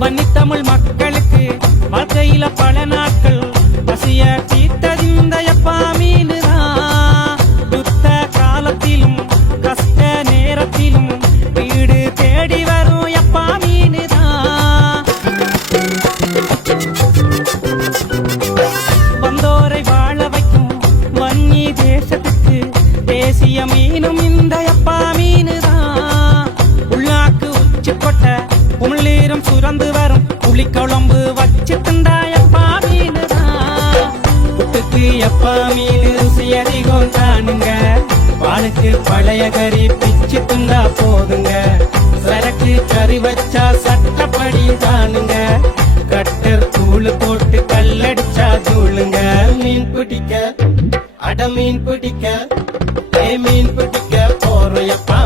வன்னித்தமிழ் மக்களுக்கு வாழ்க்கையில பல நாட்கள் பசிய தீர்த்ததிந்த எப்பா மீனுதான். யுத்த காலத்திலும் கஷ்ட நேரத்திலும் வீடு தேடி வரும் எப்பா மீனுதான். வந்தோரை வாழ வைக்கும் வன்னி தேசத்துக்கு தேசிய மீனும் இந்த எப்பா மீனுதான். உள்ளாக்கு உச்சி கொட்ட உமிழ்நீரும் சுரந்து வரும். புளிக்குழம்பு வச்சு திண்டா எப்பா மீனுதான். புட்டுக்கு எப்பா மீன் ருசி அதிகம் தானுங்க பாலுக்கு பழைய கறி பிச்சு திண்டா போதுங்க. சரக்கு கறி வச்சா சட்டப்படி தானுங்க கட்டர் தூள் போட்டு கல்லடிச்சா தூளுங்க. மீன் பிடிக்க அட மீன் பிடிக்க மீன் பிடிக்க போறோம். எப்பா